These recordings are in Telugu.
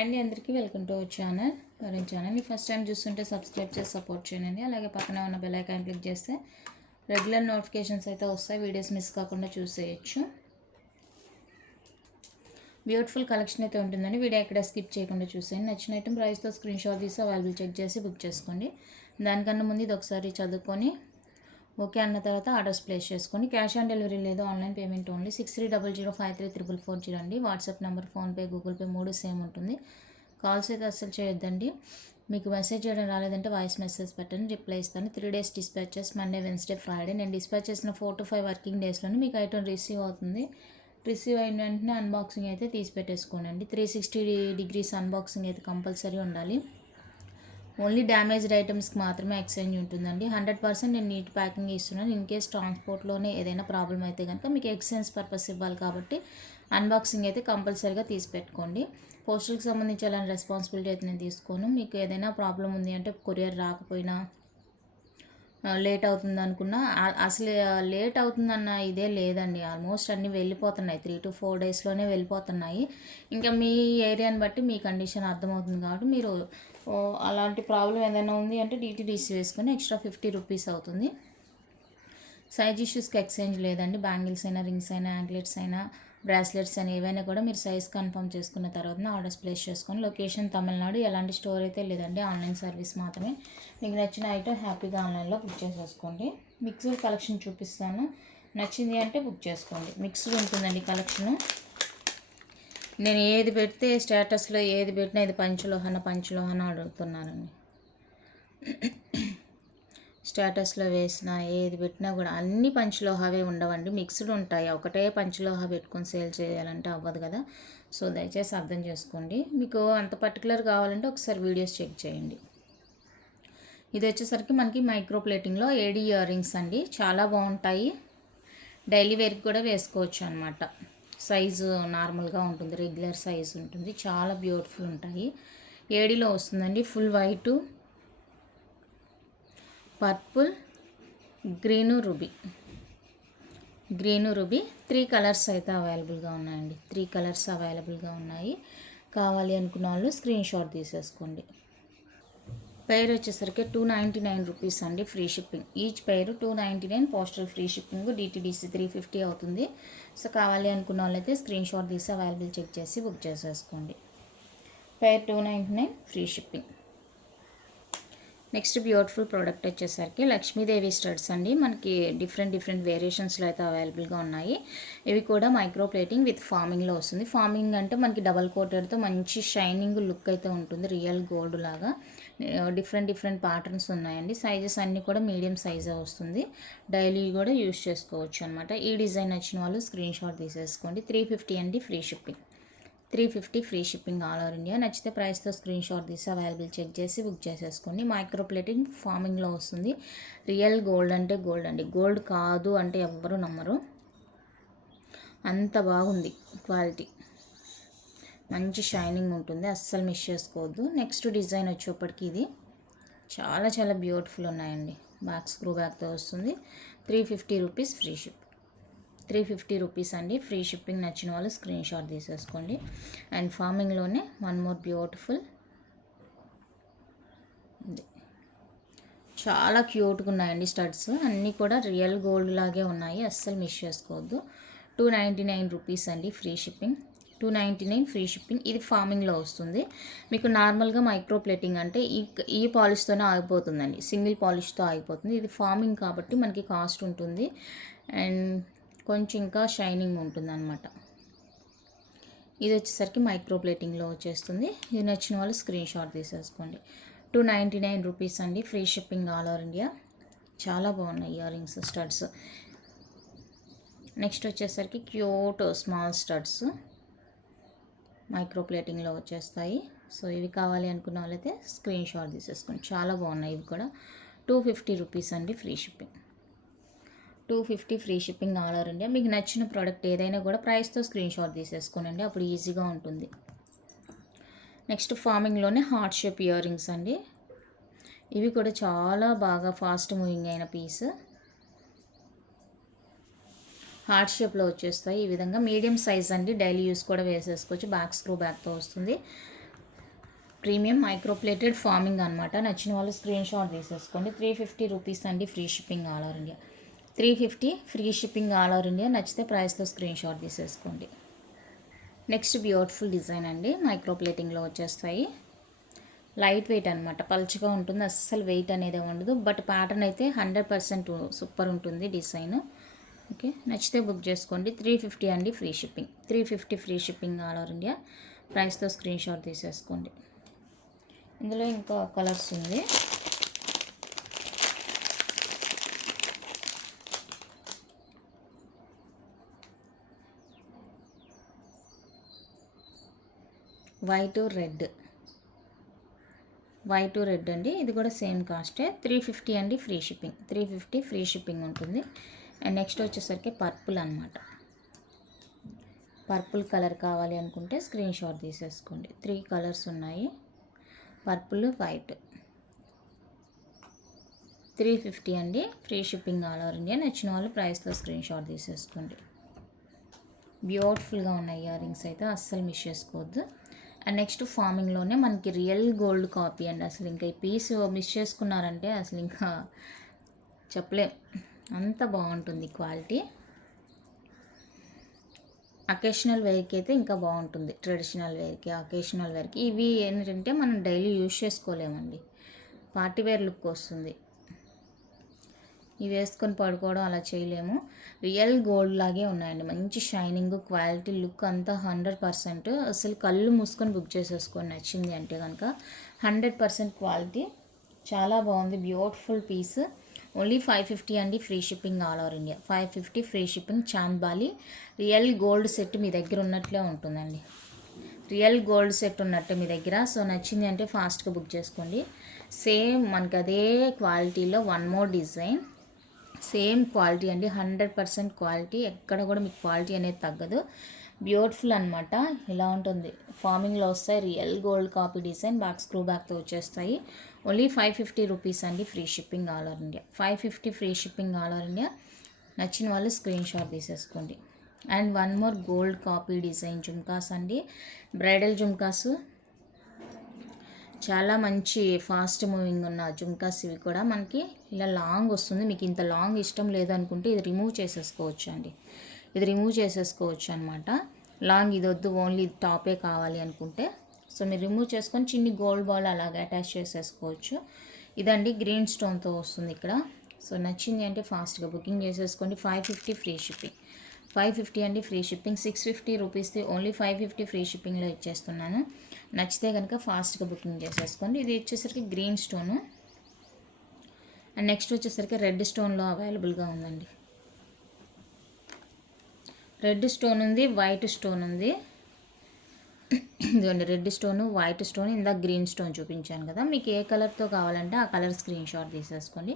హాయ్ అండి, అందరికీ వెల్కమ్ టు అవర్ ఛానల్. ఎవరైనా ఛానల్ని ఫస్ట్ టైం చూస్తుంటే సబ్స్క్రైబ్ చేసి సపోర్ట్ చేయండి. అలాగే పక్కన ఉన్న బెల్ ఐకాన్ క్లిక్ చేస్తే రెగ్యులర్ నోటిఫికేషన్స్ అయితే వస్తాయి. వీడియోస్ మిస్ కాకుండా చూసేయచ్చు. బ్యూటిఫుల్ కలెక్షన్ అయితే ఉంటుందండి. వీడియో ఎక్కడ స్కిప్ చేయకుండా చూసేయండి. నచ్చిన ఐటమ్ ప్రైస్తో స్క్రీన్ షాట్ తీసి అవైలబుల్ చెక్ చేసి బుక్ చేసుకోండి. దానికన్నా ముందు ఇది ఒకసారి చదువుకొని ఓకే అన్న తర్వాత ఆర్డర్స్ ప్లేస్ చేసుకొని క్యాష్ ఆన్ డెలివరీ లేదు, ఆన్లైన్ పేమెంట్ ఓన్లీ. 6300533440 అండి. WhatsApp number, PhonePe, Google pay 3 same ఉంటుంది. కాల్స్ అయితే అస్సలు చేయొద్దండి. మీకు మెసేజ్ చేయడం రాలేదంటే వాయిస్ మెసేజ్ పెట్టండి, రిప్లై ఇస్తాను. 3 days dispatches, Monday, Wednesday, Friday. నేను డిస్పాచ్ చేసిన 4 to 5 వర్కింగ్ డేస్లోనే మీకు ఐటమ్ రిసీవ్ అవుతుంది. రిసీవ్ అయిన వెంటనే అన్బాక్సింగ్ అయితే తీసి పెట్టేసుకోనండి. 360 degrees అన్బాక్సింగ్ అయితే కంపల్సరీ ఉండాలి. ఓన్లీ డ్యామేజ్డ్ ఐటమ్స్కి మాత్రమే ఎక్స్చేంజ్ ఉంటుందండి. 100% నేను నీట్ ప్యాకింగ్ ఇస్తున్నాను. ఇన్ కేస్ ట్రాన్స్పోర్ట్లోనే ఏదైనా ప్రాబ్లం అయితే కనుక మీకు ఎక్స్చేంజ్ పర్పస్ ఇవ్వాలి కాబట్టి అన్బాక్సింగ్ అయితే కంపల్సరీగా తీసి పెట్టుకోండి. పోస్టల్కి సంబంధించి అలాంటి రెస్పాన్సిబిలిటీ అయితే నేను తీసుకోను. మీకు ఏదైనా ప్రాబ్లం ఉంది అంటే కొరియర్ రాకపోయినా లేట్ అవుతుంది అనుకున్నా అసలు లేట్ అవుతుందన్న ఇదే లేదండి. ఆల్మోస్ట్ అన్నీ వెళ్ళిపోతున్నాయి. 3 to 4 daysలోనే వెళ్ళిపోతున్నాయి. ఇంకా మీ ఏరియాని బట్టి మీ కండిషన్ అర్థమవుతుంది కాబట్టి మీరు అలాంటి ప్రాబ్లం ఏదైనా ఉంది అంటే DTDC వేసుకొని ఎక్స్ట్రా 50 రూపీస్ అవుతుంది. సైజ్ ఇష్యూస్కి ఎక్స్చేంజ్ లేదండి. బ్యాంగిల్స్ అయినా, రింగ్స్ అయినా, యాంక్లెట్స్ అయినా, బ్రాస్లెట్స్ అయినా ఏవైనా కూడా మీరు సైజ్ కన్ఫర్మ్ చేసుకున్న తర్వాత ఆర్డర్స్ ప్లేస్ చేసుకొని లొకేషన్ తమిళనాడు, ఎలాంటి స్టోర్ అయితే లేదండి, ఆన్లైన్ సర్వీస్ మాత్రమే. మీకు నచ్చిన ఐటమ్ హ్యాపీగా ఆన్లైన్లో బుక్ చేసేసుకోండి. మిక్స్డ్ కలెక్షన్ చూపిస్తాను, నచ్చింది అంటే బుక్ చేసుకోండి. మిక్స్డ్ ఉంటుందండి కలెక్షను. నేను ఏది పెడితే స్టేటస్లో ఏది పెట్టినా ఇది పంచలోహన అడుగుతున్నానండి. స్టేటస్లో వేసిన ఏది పెట్టినా కూడా అన్ని పంచలోహావే ఉండవండి, మిక్స్డ్ ఉంటాయి. ఒకటే పంచలోహ పెట్టుకొని సేల్ చేయాలంటే అవ్వదు కదా. సో దయచేసి అర్థం చేసుకోండి. మీకు అంత పర్టికులర్ కావాలంటే ఒకసారి వీడియోస్ చెక్ చేయండి. ఇది వచ్చేసరికి మనకి మైక్రో ప్లేటింగ్లో AD ఇయర్ రింగ్స్ అండి. చాలా బాగుంటాయి. డైలీ వేర్కి కూడా వేసుకోవచ్చు అనమాట. సైజు నార్మల్గా ఉంటుంది, రెగ్యులర్ సైజు ఉంటుంది. చాలా బ్యూటిఫుల్ ఉంటాయి. ADలో వస్తుందండి. Full white, purple, green, ruby. 3 colours అయితే అవైలబుల్గా ఉన్నాయండి. 3 కలర్స్ అవైలబుల్గా ఉన్నాయి. కావాలి అనుకున్న వాళ్ళు స్క్రీన్ షాట్ తీసేసుకోండి. పెయిర్ వచ్చేసరికి 299 రూపీస్ అండి, free shipping. Each pair 299, postal free shipping, DTDC 350 అవుతుంది. సో కావాలి అనుకున్న వాళ్ళైతే స్క్రీన్ షాట్ తీసి అవైలబుల్ చెక్ చేసి బుక్ చేసేసుకోండి. Pair 299, free shipping. Next beautiful product వచ్చేసరికి లక్ష్మీదేవి స్టడ్స్ అండి. మనకి డిఫరెంట్ వేరియేషన్స్లో అయితే అవైలబుల్గా ఉన్నాయి. ఇవి కూడా మైక్రో ప్లేటింగ్ విత్ ఫార్మింగ్లో వస్తుంది. ఫార్మింగ్ అంటే మనకి డబల్ కోటెడ్తో మంచి షైనింగ్ లుక్ అయితే ఉంటుంది, రియల్ గోల్డ్ లాగా. డిఫరెంట్ ప్యాటర్న్స్ ఉన్నాయండి. సైజెస్ అన్నీ కూడా మీడియం సైజే వస్తుంది. డైలీ కూడా యూజ్ చేసుకోవచ్చు అనమాట. ఈ డిజైన్ నచ్చిన వాళ్ళు స్క్రీన్ షాట్ తీసేసుకోండి. 350 అండి, free shipping. 350 free shipping all over India. నచ్చితే ప్రైస్తో స్క్రీన్ షాట్ తీసి అవైలబుల్ చెక్ చేసి బుక్ చేసేసుకోండి. మైక్రో ప్లేటింగ్ ఫార్మింగ్లో వస్తుంది. రియల్ గోల్డ్ అంటే గోల్డ్ అండి. గోల్డ్ కాదు అంటే ఎవ్వరూ నమ్మరు, అంత బాగుంది క్వాలిటీ. మంచి షైనింగ్ ఉంటుంది, అస్సలు మిస్ చేసుకోవద్దు. నెక్స్ట్ డిజైన్ వచ్చేప్పటికి ఇది చాలా బ్యూటిఫుల్ ఉన్నాయండి. స్క్రూ బ్యాగ్తో వస్తుంది. 350 రూపీస్ ఫ్రీ షిప్. 350 రూపీస్ అండి, ఫ్రీ షిప్పింగ్. నచ్చిన వాళ్ళు స్క్రీన్ షాట్ తీసేసుకోండి. అండ్ ఫార్మింగ్లోనే వన్ మోర్ బ్యూటిఫుల్, చాలా క్యూట్గా ఉన్నాయండి స్టడ్స్. అన్నీ కూడా రియల్ గోల్డ్ లాగే ఉన్నాయి, అస్సలు మిస్ చేసుకోవద్దు. 299 రూపీస్ అండి, ఫ్రీ షిప్పింగ్. 299 free shipping. ఇది ఫార్మింగ్లో వస్తుంది. మీకు నార్మల్గా మైక్రో ప్లేటింగ్ అంటే ఈ పాలిష్తోనే ఆగిపోతుందండి, సింగిల్ పాలిష్తో ఆగిపోతుంది. ఇది ఫార్మింగ్ కాబట్టి మనకి కాస్ట్ ఉంటుంది అండ్ కొంచెం ఇంకా షైనింగ్ ఉంటుంది అనమాట. ఇది వచ్చేసరికి మైక్రో ప్లేటింగ్లో వచ్చేస్తుంది. ఇది నచ్చిన వాళ్ళు స్క్రీన్ షాట్ తీసేసుకోండి. 299 రూపీస్ అండి, free shipping all over India. చాలా బాగున్నాయి ఇయర్ రింగ్స్, స్టడ్స్. నెక్స్ట్ వచ్చేసరికి క్యూట్ స్మాల్ స్టడ్స్ మైక్రో ప్లేటింగ్లో వచ్చేస్తాయి. సో ఇవి కావాలి అనుకున్న వాళ్ళైతే స్క్రీన్ షాట్ తీసేసుకోండి. చాలా బాగున్నాయి ఇవి కూడా. 250 రూపీస్ అండి, free shipping. 250 free shipping all over India. మీకు నచ్చిన ప్రోడక్ట్ ఏదైనా కూడా ప్రైస్తో స్క్రీన్ షాట్ తీసేసుకోనండి, అప్పుడు ఈజీగా ఉంటుంది. నెక్స్ట్ ఫార్మింగ్లోనే హార్ట్ షేప్ ఇయర్ రింగ్స్ అండి. ఇవి కూడా చాలా బాగా ఫాస్ట్ మూవింగ్ అయిన పీస్. హార్ట్ షేప్లో వచ్చేస్తాయి. ఈ విధంగా మీడియం సైజ్ అండి, డైలీ యూస్ కూడా వేసేసుకోవచ్చు. స్క్రూ బ్యాగ్తో వస్తుంది. ప్రీమియం మైక్రోప్లేటెడ్ ఫార్మింగ్ అనమాట. నచ్చిన వాళ్ళు స్క్రీన్ షాట్ తీసేసుకోండి. 350 రూపీస్ అండి, free shipping all over India. 350 free shipping all over India. నచ్చితే ప్రైస్తో స్క్రీన్ షాట్ తీసేసుకోండి. నెక్స్ట్ బ్యూటిఫుల్ డిజైన్ అండి, మైక్రోప్లేటింగ్లో వచ్చేస్తాయి. లైట్ వెయిట్ అనమాట, పల్చగా ఉంటుంది, అస్సలు వెయిట్ అనేది ఉండదు. బట్ ప్యాటర్న్ అయితే 100% సూపర్ ఉంటుంది డిజైన్. ఓకే, నచ్చితే బుక్ చేసుకోండి. 350 అండి, free shipping. 350 free shipping all over India. ప్రైస్తో స్క్రీన్ షాట్ తీసేసుకోండి. ఇందులో ఇంకా కలర్స్ ఉంది. వైట్ రెడ్ అండి, ఇది కూడా సేమ్ కాస్టే. 350 అండి, ఫ్రీ షిప్పింగ్. 350 ఫ్రీ షిప్పింగ్ ఉంటుంది. అండ్ నెక్స్ట్ వచ్చేసరికి పర్పుల్ అనమాట. పర్పుల్ కలర్ కావాలి అనుకుంటే స్క్రీన్ షాట్ తీసేసుకోండి. 3 కలర్స్ ఉన్నాయి, పర్పుల్, వైట్. 350 అండి, free shipping all over India. నచ్చిన వాళ్ళు ప్రైస్తో స్క్రీన్ షాట్ తీసేసుకోండి. బ్యూటిఫుల్గా ఉన్నాయి ఇయర్ రింగ్స్ అయితే, అస్సలు మిస్ చేసుకోవద్దు. అండ్ నెక్స్ట్ ఫార్మింగ్లోనే మనకి రియల్ గోల్డ్ కాపీ అండి. అసలు ఇంకా ఈ పీస్ మిస్ చేసుకున్నారంటే అసలు ఇంకా చెప్పలేం, అంత బాగుంటుంది క్వాలిటీ. అకేషనల్ వేర్కి అయితే ఇంకా బాగుంటుంది, ట్రెడిషనల్ వేర్కి, అకేషనల్ వేర్కి. ఇవి ఏంటంటే మనం డైలీ యూజ్ చేసుకోలేమండి, పార్టీ వేర్ లుక్ వస్తుంది. ఇవి వేసుకొని పడుకోవడం అలా చేయలేము. రియల్ గోల్డ్ లాగే ఉన్నాయండి, మంచి షైనింగ్, క్వాలిటీ, లుక్ అంతా 100%. అసలు కళ్ళు మూసుకొని బుక్ చేసేసుకొని నచ్చింది అంటే కనుక 100% క్వాలిటీ, చాలా బాగుంది. Beautiful piece. ఓన్లీ 550 అండి, free shipping all over India. 550 free shipping. Chandbali real gold set మీ దగ్గర ఉన్నట్లే ఉంటుందండి, రియల్ గోల్డ్ సెట్ ఉన్నట్టే మీ దగ్గర. సో నచ్చింది అంటే ఫాస్ట్గా బుక్ చేసుకోండి. సేమ్ మనకి అదే క్వాలిటీలో one more design, same quality అండి, 100% క్వాలిటీ. ఎక్కడ కూడా మీకు క్వాలిటీ అనేది తగ్గదు. బ్యూటిఫుల్ అనమాట. ఇలా ఉంటుంది, ఫార్మింగ్లో వస్తాయి. Real gold copy design, back screw బ్యాక్తో వచ్చేస్తాయి. ఓన్లీ 550 రూపీస్ అండి, free shipping all over India. 550 free shipping all over India. నచ్చిన వాళ్ళు స్క్రీన్ షాట్ తీసేసుకోండి. And one more gold copy design jhumkas అండి, బ్రైడల్ జుమ్కాస్. చాలా మంచి ఫాస్ట్ మూవింగ్ ఉన్న జుమ్కాస్. ఇవి కూడా మనకి ఇలా లాంగ్ వస్తుంది. మీకు ఇంత లాంగ్ ఇష్టం లేదనుకుంటే ఇది రిమూవ్ చేసేసుకోవచ్చు అండి, ఇది రిమూవ్ చేసేసుకోవచ్చు అనమాట. లాంగ్ ఇది వద్దు, ఓన్లీ టాపే కావాలి అనుకుంటే సో మీరు రిమూవ్ చేసుకొని చిన్ని గోల్డ్ బాల్ అలాగే అటాచ్ చేసేసుకోవచ్చు. ఇదండి, గ్రీన్ స్టోన్తో వస్తుంది ఇక్కడ. సో నచ్చింది అంటే ఫాస్ట్గా బుకింగ్ చేసేసుకోండి. 550 ఫ్రీ షిప్పింగ్. 550 అండి, ఫ్రీ షిప్పింగ్. 650 రూపీస్ది ఓన్లీ 550 ఫ్రీ షిప్పింగ్లో ఇచ్చేస్తున్నాను. నచ్చితే కనుక ఫాస్ట్గా బుకింగ్ చేసేసుకోండి. ఇది వచ్చేసరికి గ్రీన్ స్టోను. అండ్ నెక్స్ట్ వచ్చేసరికి రెడ్ స్టోన్లో అవైలబుల్గా ఉందండి. రెడ్ స్టోన్ ఉంది, వైట్ స్టోన్ ఉంది. ఇదిగోండి, రెడ్ స్టోను, వైట్ స్టోన్, ఇందాక గ్రీన్ స్టోన్ చూపించాను కదా. మీకు ఏ కలర్తో కావాలంటే ఆ కలర్ స్క్రీన్ షాట్ తీసేసుకోండి.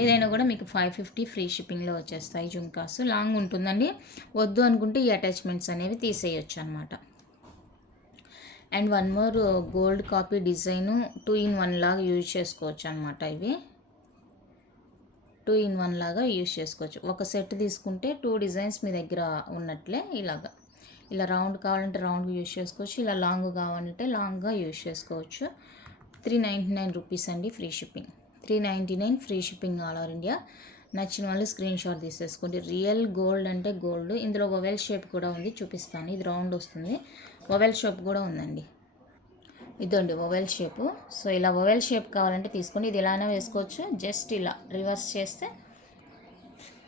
ఏదైనా కూడా మీకు 550 ఫ్రీ షిప్పింగ్లో వచ్చేస్తాయి. జుమ్కాస్ లాంగ్ ఉంటుందండి, వద్దు అనుకుంటే ఈ అటాచ్మెంట్స్ అనేవి తీసేయచ్చు అనమాట. And one more gold copy design 2 in 1 లాగా యూజ్ చేసుకోవచ్చు అనమాట. ఇవి 2 in 1 లాగా యూజ్ చేసుకోవచ్చు. ఒక సెట్ తీసుకుంటే 2 డిజైన్స్ మీ దగ్గర ఉన్నట్లే. ఇలాగా ఇలా రౌండ్ కావాలంటే రౌండ్గా యూజ్ చేసుకోవచ్చు, ఇలా లాంగ్ కావాలంటే లాంగ్గా యూజ్ చేసుకోవచ్చు. 399 రూపీస్ అండి, free shipping. 399 free shipping all over India. నచ్చిన వాళ్ళు స్క్రీన్ షాట్ తీసేసుకోండి. రియల్ గోల్డ్ అంటే గోల్డ్. ఇందులో ఓవెల్ షేప్ కూడా ఉంది, చూపిస్తాను. ఇది రౌండ్ వస్తుంది, ఓవెల్ షేప్ కూడా ఉందండి. ఇదండి ఓవెల్ షేపు. సో ఇలా ఓవెల్ షేప్ కావాలంటే తీసుకోండి. ఇది ఇలానే వేసుకోవచ్చు, జస్ట్ ఇలా రివర్స్ చేస్తే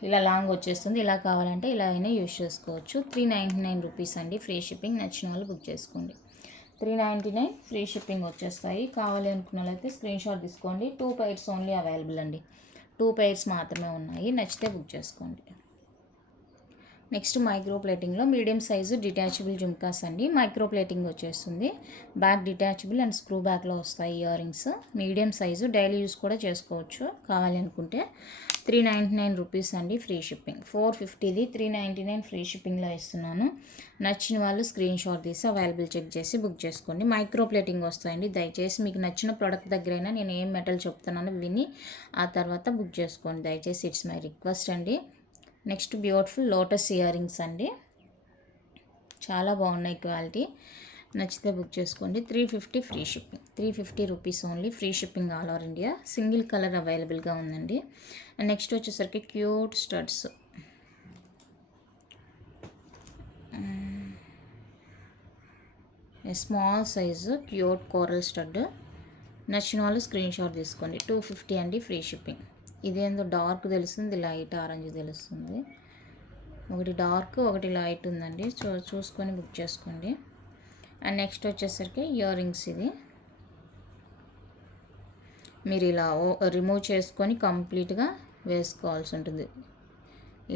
ఇలా లాంగ్ వచ్చేస్తుంది. ఇలా కావాలంటే ఇలా అయినా యూజ్ చేసుకోవచ్చు. 399 రూపీస్ అండి, ఫ్రీ షిప్పింగ్. నచ్చిన వాళ్ళు బుక్ చేసుకోండి. 399 ఫ్రీ షిప్పింగ్ వచ్చేస్తాయి. కావాలి అనుకున్న వాళ్ళైతే స్క్రీన్ షాట్ తీసుకోండి. 2 pairs ఓన్లీ అవైలబుల్ అండి, 2 pairs మాత్రమే ఉన్నాయి. నచ్చితే బుక్ చేసుకోండి. నెక్స్ట్ మైక్రో ప్లేటింగ్లో మీడియం సైజు డిటాచబుల్ జుమ్కాస్ అండి. మైక్రో ప్లేటింగ్ వచ్చేస్తుంది, బ్యాక్ డిటాచబుల్ అండ్ స్క్రూ బ్యాక్లో వస్తాయి earrings. Medium size, daily use కూడా చేసుకోవచ్చు కావాలి అనుకుంటే. 399 రూపీస్ అండి, ఫ్రీ షిప్పింగ్. 450ది 399 ఫ్రీ షిప్పింగ్లో ఇస్తున్నాను. నచ్చిన వాళ్ళు స్క్రీన్ షాట్ తీసి అవైలబుల్ చెక్ చేసి బుక్ చేసుకోండి. మైక్రో ప్లేటింగ్ వస్తాయండి. దయచేసి మీకు నచ్చిన ప్రోడక్ట్ దగ్గరైనా నేను ఏం మెటల్ చెప్తున్నానో విని ఆ తర్వాత బుక్ చేసుకోండి దయచేసి, ఇట్స్ మై రిక్వెస్ట్ అండి. Next beautiful lotus ear rings అండి, చాలా బాగున్నాయి క్వాలిటీ. నచ్చితే బుక్ చేసుకోండి. 350 free shipping, 350 rupees only, free shipping all over India. Single colour అవైలబుల్గా ఉందండి. అండ్ నెక్స్ట్ వచ్చేసరికి cute studs, small size cute coral stud. నచ్చిన వాళ్ళు స్క్రీన్ షాట్ తీసుకోండి. 250 అండి, ఫ్రీ షిప్పింగ్. ఇదేందో డార్క్ తెలుస్తుంది, లైట్ ఆరెంజ్ తెలుస్తుంది. ఒకటి డార్క్ ఒకటి లైట్ ఉందండి, చూసుకొని బుక్ చేసుకోండి. అండ్ నెక్స్ట్ వచ్చేసరికి ఇయర్ రింగ్స్. ఇది మీరు ఇలా రిమూవ్ చేసుకొని కంప్లీట్గా వేసుకోవాల్సి ఉంటుంది.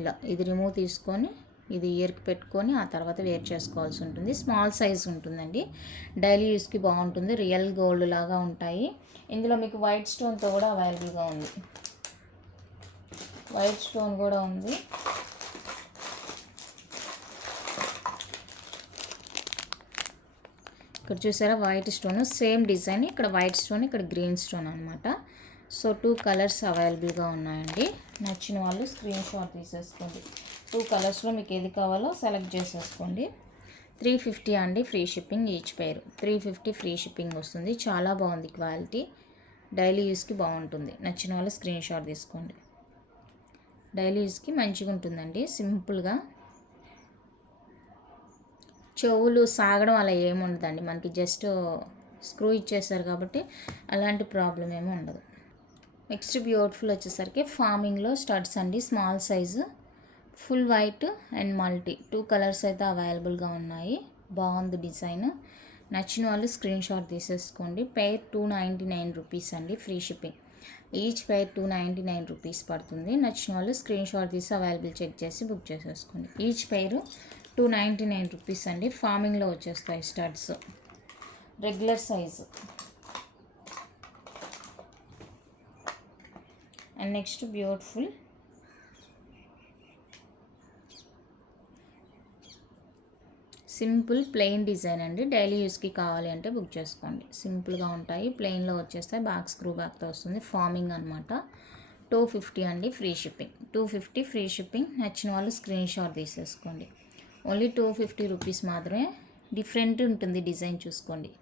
ఇలా ఇది రిమూవ్ తీసుకొని ఇది ఇయర్కి పెట్టుకొని ఆ తర్వాత వేర్ చేసుకోవాల్సి ఉంటుంది. స్మాల్ సైజ్ ఉంటుందండి, డైలీ యూస్కి బాగుంటుంది. రియల్ గోల్డ్ లాగా ఉంటాయి. ఇందులో మీకు వైట్ స్టోన్తో కూడా అవైలబుల్గా ఉంది, వైట్ స్టోన్ కూడా ఉంది. ఇక్కడ చూసారా వైట్ స్టోన్, సేమ్ డిజైన్. ఇక్కడ వైట్ స్టోన్, ఇక్కడ గ్రీన్ స్టోన్ అనమాట. సో 2 కలర్స్ అవైలబుల్గా ఉన్నాయండి. నచ్చిన వాళ్ళు స్క్రీన్ షాట్ తీసేసుకోండి. 2 కలర్స్లో మీకు ఏది కావాలో సెలెక్ట్ చేసేసుకోండి. 350 అండి, ఫ్రీ షిప్పింగ్ ఈచ్ పేరు. 350 ఫ్రీ షిప్పింగ్ వస్తుంది. చాలా బాగుంది క్వాలిటీ, డైలీ యూస్కి బాగుంటుంది. నచ్చిన వాళ్ళు స్క్రీన్ షాట్ తీసుకోండి. డైలీ యూస్కి మంచిగా ఉంటుందండి, సింపుల్గా. చెవులు సాగడం అలా ఏమి ఉండదండి, మనకి జస్ట్ స్క్రూ ఇచ్చేసారు కాబట్టి అలాంటి ప్రాబ్లం ఏమి ఉండదు. నెక్స్ట్ బ్యూటిఫుల్ వచ్చేసరికి ఫార్మింగ్లో స్టడ్స్ అండి, small size, full white and multi 2 colours అయితే అవైలబుల్గా ఉన్నాయి. బాగుంది డిజైన్. నచ్చిన వాళ్ళు స్క్రీన్ షాట్ తీసేసుకోండి. పెయిర్ 299 రూపీస్ అండి, free shipping. Each pair 299 rupees పడుతుంది. నచ్చిన వాళ్ళు స్క్రీన్ షాట్ తీసి అవైలబుల్ చెక్ చేసి బుక్ చేసేసుకోండి. ఈచ్ పెయిర్ 299 రూపీస్ అండి. ఫార్మింగ్లో వచ్చేస్తాయి studs, regular size. And next beautiful simple plain design అండి. డైలీ యూస్కి కావాలి అంటే బుక్ చేసుకోండి. సింపుల్గా ఉంటాయి, ప్లెయిన్లో వచ్చేస్తాయి, బ్యాక్ స్క్రూ బ్యాక్తో వస్తుంది. ఫార్మింగ్ అనమాట. 250 అండి, ఫ్రీ షిప్పింగ్. 250 free shipping. నచ్చిన వాళ్ళు స్క్రీన్ షాట్ తీసేసుకోండి. ఓన్లీ 250 రూపీస్ మాత్రమే. డిఫరెంట్ ఉంటుంది డిజైన్, చూసుకోండి.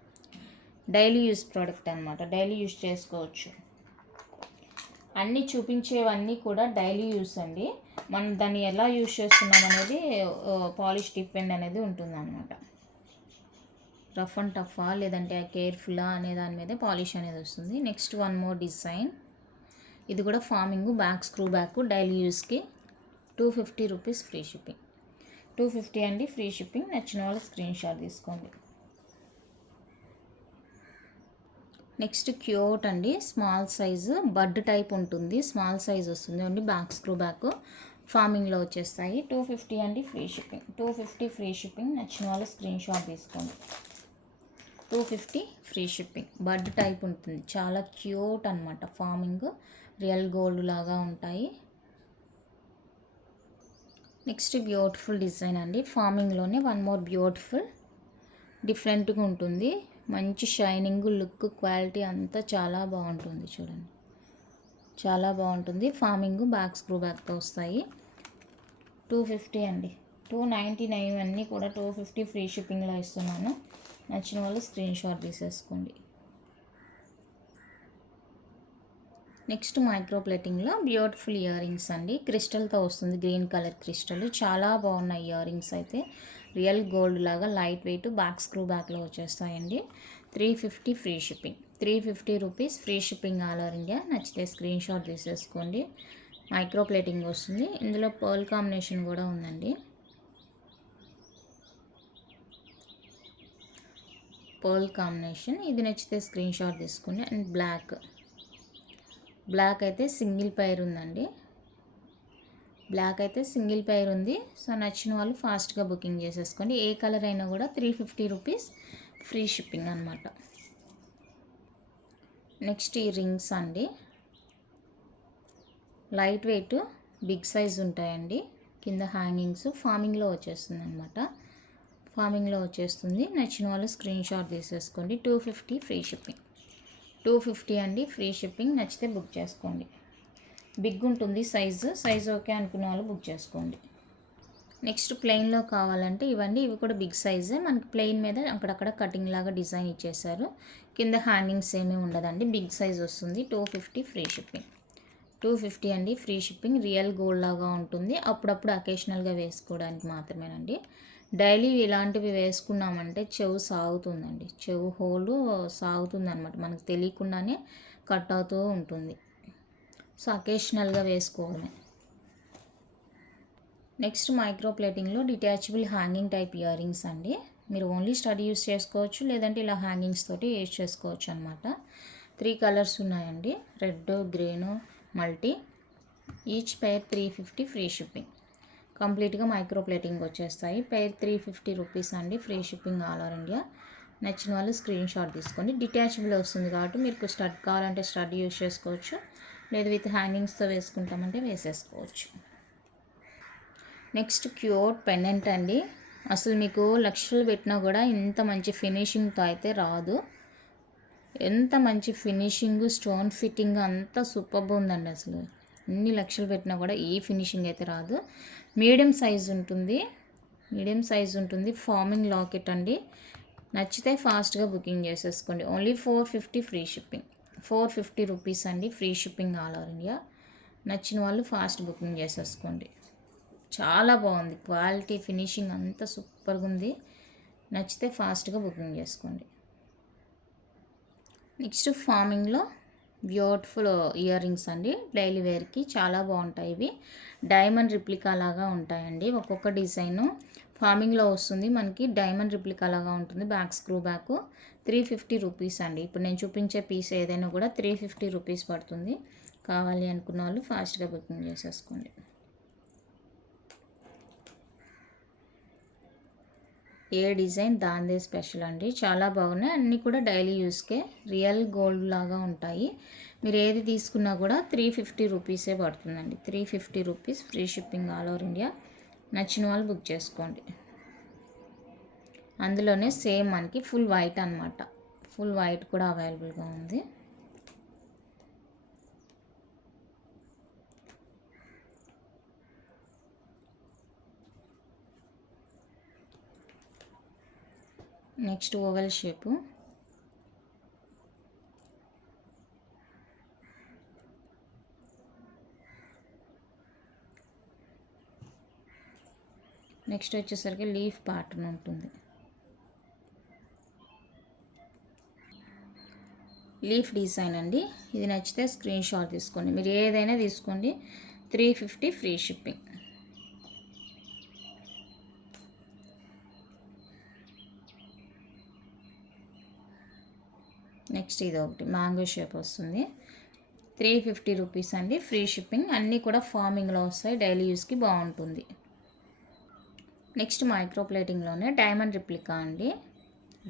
డైలీ యూస్ ప్రోడక్ట్ అనమాట, డైలీ యూస్ చేసుకోవచ్చు. అన్నీ చూపించేవన్నీ కూడా డైలీ యూస్ అండి. మనం దాన్ని ఎలా యూస్ చేస్తున్నాం అనేది పాలిష్ డిపెండ్ అనేది ఉంటుంది అనమాట. రఫ్ అండ్ టఫా లేదంటే కేర్ఫుల్లా అనే దాని మీదే పాలిష్ అనేది వస్తుంది. Next 1 more design. ఇది కూడా forming, back screw back, daily యూస్కి. 250 రూపీస్, ఫ్రీ షిప్పింగ్. 250 అండి, ఫ్రీ షిప్పింగ్. నచ్చిన వాళ్ళు స్క్రీన్ షాట్ తీసుకోండి. నెక్స్ట్ క్యూట్ అండి, స్మాల్ సైజు, బడ్ టైప్ ఉంటుంది, స్మాల్ సైజ్ వస్తుంది అండి. బ్యాక్ స్క్రూ బ్యాక్ ఫార్మింగ్లో వచ్చేస్తాయి. 250 అండి, ఫ్రీ షిప్పింగ్. 250 free shipping. నచ్చిన వాళ్ళు స్క్రీన్ షాట్ తీసుకోండి. 250 ఫ్రీ షిప్పింగ్. బడ్ టైప్ ఉంటుంది, చాలా క్యూట్ అనమాట. ఫార్మింగ్, రియల్ గోల్డ్ లాగా ఉంటాయి. నెక్స్ట్ బ్యూటిఫుల్ డిజైన్ అండి, ఫార్మింగ్లోనే 1 మోర్ బ్యూటిఫుల్, డిఫరెంట్గా ఉంటుంది. మంచి షైనింగ్, లుక్, క్వాలిటీ అంతా చాలా బాగుంటుంది. చూడండి, చాలా బాగుంటుంది. ఫార్మింగ్, బ్యాక్ స్క్రూ బ్యాక్తో వస్తాయి. 250 అండి. 299 అన్నీ కూడా 250 ఫ్రీ షిప్పింగ్లో ఇస్తున్నాను. నచ్చిన వాళ్ళు స్క్రీన్ షాట్ తీసేసుకోండి. నెక్స్ట్ మైక్రో ప్లేటింగ్లో బ్యూటిఫుల్ ఇయర్ రింగ్స్ అండి, క్రిస్టల్తో వస్తుంది, గ్రీన్ కలర్ క్రిస్టల్. చాలా బాగున్నాయి ఇయర్ రింగ్స్ అయితే, రియల్ గోల్డ్ లాగా లైట్ వెయిట్, బ్యాక్ స్క్రూ బ్యాక్లో వచ్చేస్తాయండి. 350 free shipping. 350 rupees, free shipping all over India. నచ్చితే స్క్రీన్ షాట్ తీసేసుకోండి. మైక్రో ప్లేటింగ్ వస్తుంది, ఇందులో పర్ల్ కాంబినేషన్ కూడా ఉందండి. పర్ల్ కాంబినేషన్, ఇది నచ్చితే స్క్రీన్ షాట్ తీసుకోండి. అండ్ బ్లాక్ అయితే సింగిల్ పైర్ ఉందండి, బ్లాక్ అయితే సింగిల్ పైర్ ఉంది. సో నచ్చిన వాళ్ళు ఫాస్ట్గా బుకింగ్ చేసేసుకోండి. ఏ కలర్ అయినా కూడా 350 రూపీస్, ఫ్రీ షిప్పింగ్ అనమాట. నెక్స్ట్ ఈ రింగ్స్ అండి, లైట్ వెయిట్, బిగ్ సైజ్ ఉంటాయండి. కింద హ్యాంగింగ్స్, ఫార్మింగ్లో వచ్చేస్తుంది అనమాట. ఫార్మింగ్లో వచ్చేస్తుంది. నచ్చిన వాళ్ళు స్క్రీన్ షాట్ తీసేసుకోండి. 250 ఫ్రీ షిప్పింగ్. 250 అండి, ఫ్రీ షిప్పింగ్. నచ్చితే బుక్ చేసుకోండి. బిగ్ ఉంటుంది సైజు ఓకే అనుకున్న వాళ్ళు బుక్ చేసుకోండి. నెక్స్ట్ ప్లెయిన్లో కావాలంటే ఇవి కూడా బిగ్ సైజే. మనకి ప్లెయిన్ మీద అక్కడక్కడ కటింగ్ లాగా డిజైన్ ఇచ్చేసారు. కింద హ్యాంగింగ్స్ ఏమీ ఉండదండి. బిగ్ సైజ్ వస్తుంది. 250 ఫ్రీ షిప్పింగ్. 250 అండి ఫ్రీ షిప్పింగ్. రియల్ గోల్డ్ లాగా ఉంటుంది. అప్పుడప్పుడు అకేషనల్గా వేసుకోవడానికి మాత్రమేనండి. డైలీ ఇలాంటివి వేసుకున్నామంటే చెవు సాగుతుందండి. చెవు హోలు సాగుతుంది అనమాట. మనకు తెలియకుండానే కట్ అవుతూ ఉంటుంది. సో అకేషనల్గా వేసుకోవడమే. నెక్స్ట్ మైక్రో ప్లేటింగ్లో detachable hanging type earrings అండి. మీరు ఓన్లీ స్టడీ యూస్ చేసుకోవచ్చు, లేదంటే ఇలా హ్యాంగింగ్స్ తోటి యూస్ చేసుకోవచ్చు అనమాట. 3 కలర్స్ ఉన్నాయండి. Red, green, multi. Each pair 350 free shipping. కంప్లీట్గా మైక్రో ప్లేటింగ్ వచ్చేస్తాయి. పెయిర్ 350 రూపీస్ అండి. Free shipping all over India. నచ్చిన వాళ్ళు స్క్రీన్ షాట్ తీసుకోండి. డిటాచబుల్ వస్తుంది కాబట్టి మీకు స్టడ్ కావాలంటే స్టడ్ యూస్ చేసుకోవచ్చు, లేదు విత్ హ్యాంగింగ్స్తో వేసుకుంటామంటే వేసేసుకోవచ్చు. నెక్స్ట్ క్యూట్ పెండెంట్ అండి. అసలు మీకు లక్షలు పెట్టినా కూడా ఇంత మంచి ఫినిషింగ్తో అయితే రాదు. ఎంత మంచి ఫినిషింగ్, స్టోన్ ఫిట్టింగ్ అంతా సూపర్బ్ ఉందండి. అసలు ఎన్ని లక్షలు పెట్టినా కూడా ఈ ఫినిషింగ్ అయితే రాదు. మీడియం సైజ్ ఉంటుంది. ఫార్మింగ్ లాకెట్ అండి. నచ్చితే ఫాస్ట్గా బుకింగ్ చేసేసుకోండి. Only 450 free shipping. 450 రూపీస్ అండి. Free shipping all over India. నచ్చిన వాళ్ళు ఫాస్ట్ బుకింగ్ చేసేసుకోండి. చాలా బాగుంది. క్వాలిటీ, ఫినిషింగ్ అంతా సూపర్గా ఉంది. నచ్చితే ఫాస్ట్గా బుకింగ్ చేసుకోండి. నెక్స్ట్ ఫార్మింగ్లో బ్యూటిఫుల్ ఇయర్ రింగ్స్ అండి. డైలీ వేర్కి చాలా బాగుంటాయి. ఇవి డైమండ్ రిప్లికా లాగా ఉంటాయండి. ఒక్కొక్క డిజైను ఫార్మింగ్లో వస్తుంది. మనకి డైమండ్ రిప్లికా లాగా ఉంటుంది. Back screw back. 350 రూపీస్ అండి. ఇప్పుడు నేను చూపించే పీస్ ఏదైనా కూడా 350 రూపీస్ పడుతుంది. కావాలి అనుకున్న వాళ్ళు ఫాస్ట్గా బుకింగ్ చేసేసుకోండి. ఏ డిజైన్ దాందే స్పెషల్ అండి. చాలా బాగున్నాయి. అన్నీ కూడా డైలీ యూస్కే రియల్ గోల్డ్ లాగా ఉంటాయి. మీరు ఏది తీసుకున్నా కూడా 350 రూపీసే పడుతుందండి. 350 rupees free shipping all over India. నచ్చిన వాళ్ళు బుక్ చేసుకోండి. అందులోనే సేమ్ మనకి ఫుల్ వైట్ అనమాట. ఫుల్ వైట్ కూడా అవైలబుల్గా ఉంది. Next oval shape. నెక్స్ట్ వచ్చేసరికి లీఫ్ ప్యాటర్న్ ఉంటుంది. లీఫ్ డిజైన్ అండి. ఇది నచ్చితే స్క్రీన్ షాట్ తీసుకోండి. మీరు ఏదైనా తీసుకోండి. 350 ఫ్రీ షిప్పింగ్. నెక్స్ట్ ఇది ఒకటి మ్యాంగో షేప్ వస్తుంది. 350 రూపీస్ అండి. Free shipping. అన్నీ కూడా ఫార్మింగ్లో వస్తాయి. డైలీ యూస్కి బాగుంటుంది. నెక్స్ట్ మైక్రో ప్లేటింగ్లోనే డైమండ్ రిప్లికా అండి.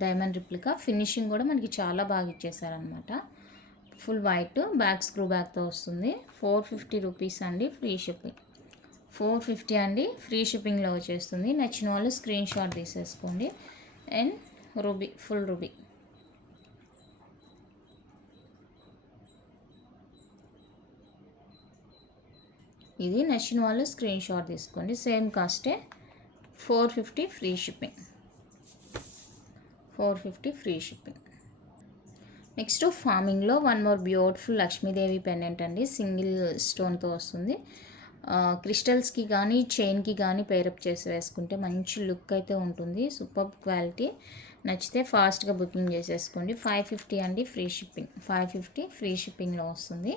డైమండ్ రిప్లికా ఫినిషింగ్ కూడా మనకి చాలా బాగా ఇచ్చేసారనమాట. ఫుల్ వైట్ బ్యాక్ స్క్రూ బ్యాక్తో వస్తుంది. 450 రూపీస్ అండి. Free shipping. 450 అండి. ఫ్రీ షిప్పింగ్లో వచ్చేస్తుంది. నచ్చిన వాళ్ళు స్క్రీన్ షాట్ తీసేసుకోండి. And ruby, full ruby. ఇది నచ్చిన వాళ్ళు స్క్రీన్ షాట్ తీసుకోండి. సేమ్ కాస్టే. 450 free shipping. 450 free shipping. Next ఫార్మింగ్లో one more beautiful Lakshmidevi pendant అండి. సింగిల్ స్టోన్తో వస్తుంది. క్రిస్టల్స్కి కానీ చైన్కి కానీ పేరప్ చేసి వేసుకుంటే మంచి లుక్ అయితే ఉంటుంది. Super quality. నచ్చితే ఫాస్ట్గా బుకింగ్ చేసేసుకోండి. 550 అండి. Free shipping. 550 ఫ్రీ షిప్పింగ్లో వస్తుంది.